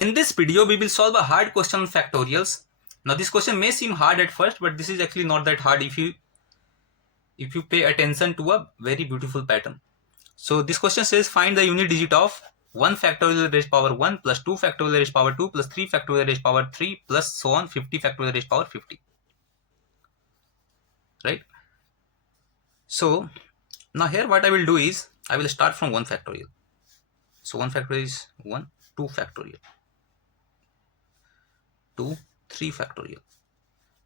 In this video, we will solve a hard question on factorials. Now, this question may seem hard at first, but this is actually not that hard if you pay attention to a very beautiful pattern. So this question says find the unit digit of 1 factorial raised power 1 plus 2 factorial raised power 2 plus 3 factorial raised power 3 plus so on 50 factorial raised power 50. Right? So now here what I will do is I will start from 1 factorial. So 1 factorial is 1, 2 factorial, 2, 3 factorial.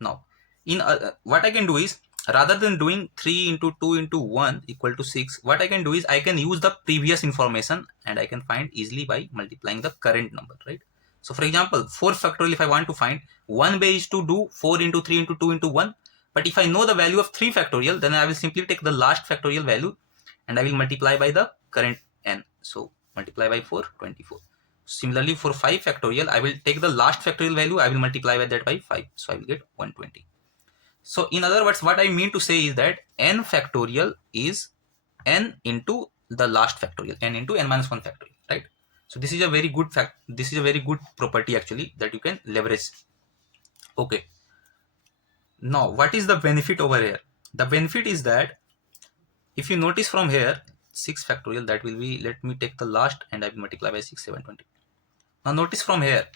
Now, in what I can do is, rather than doing 3 into 2 into 1 equal to 6, what I can do is I can use the previous information and I can find easily by multiplying the current number, right? So for example, 4 factorial, if I want to find, one way is to do 4 into 3 into 2 into 1. But if I know the value of 3 factorial, then I will simply take the last factorial value and I will multiply by the current n. So multiply by 4, 24. Similarly, for 5 factorial, I will take the last factorial value, I will multiply by that by 5. So I will get 120. So in other words, what I mean to say is that n factorial is n into the last factorial, n into n minus 1 factorial, right? So this is a very good fact. This is a very good property actually that you can leverage. Okay. Now, what is the benefit over here? The benefit is that if you notice from here, 6 factorial, that will be, let me take the last and I will multiply by 6, 720. Now notice from here,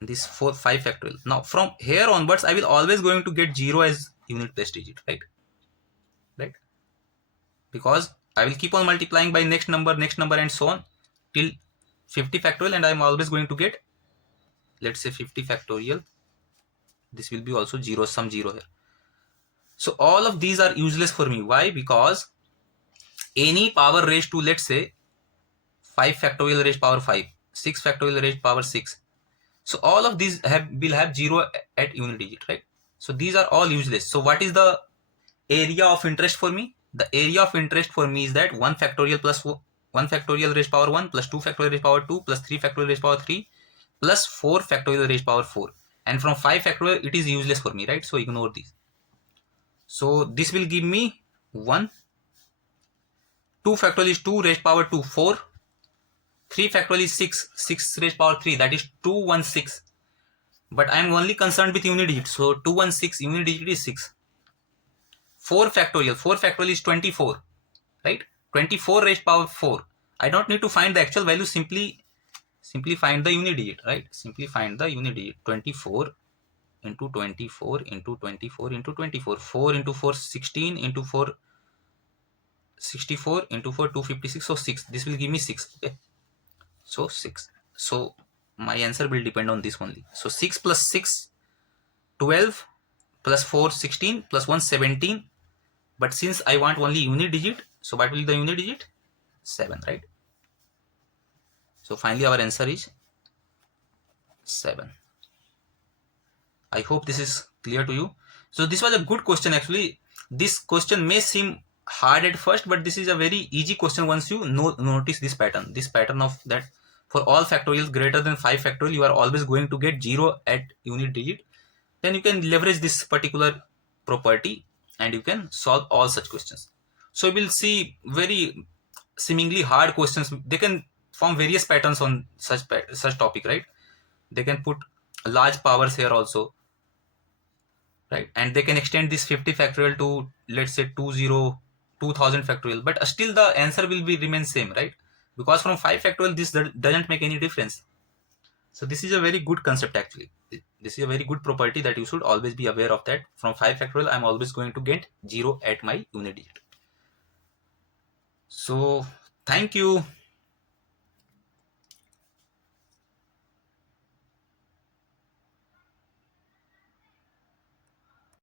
this 4, 5 factorial. Now from here onwards, I will always going to get 0 as unit place digit, right? Right? Because I will keep on multiplying by next number and so on till 50 factorial, and I am always going to get, let's say 50 factorial. This will be also 0, some 0 here. So all of these are useless for me. Why? Because any power raised to, let's say 5 factorial raised power 5, 6 factorial raised power 6. So all of these will have 0 at unit digit, right? So these are all useless. So what is the area of interest for me? The area of interest for me is that 1 factorial plus 1 factorial raised power 1 plus 2 factorial raised power 2 plus 3 factorial raised power 3 plus 4 factorial raised power 4. And from 5 factorial, it is useless for me, right? So ignore these. So this will give me 1. 2 factorial is 2 raised power 2, 4. 3 factorial is 6, 6 raised power 3, that is 216. But I am only concerned with unit digit. So 216, unit digit is 6. 4 factorial is 24, right? 24 raised power 4. I don't need to find the actual value, simply find the unit digit, right? Simply find the unit digit. 24 into 24 into 24 into 24. 4 into 4, 16 into 4, 64 into 4, 256. So 6. This will give me 6. Okay. So 6. So my answer will depend on this only. So 6 plus 6, 12 plus 4, 16 plus 1, 17. But since I want only unit digit, so what will be the unit digit? 7, right? So finally our answer is 7. I hope this is clear to you. So this was a good question actually. This question may seem hard at first, but this is a very easy question once you notice this pattern of that for all factorials greater than 5 factorial, you are always going to get 0 at unit digit. Then you can leverage this particular property and you can solve all such questions. So we will see very seemingly hard questions. They can form various patterns on such topic, right? They can put large powers here also, right? And they can extend this 50 factorial to, let's say 2000 factorial, but still the answer will be remain same, right? Because from 5 factorial this doesn't make any difference. So this is a very good concept actually. This is a very good property that you should always be aware of, that from 5 factorial I'm always going to get 0 at my unit digit. So thank you.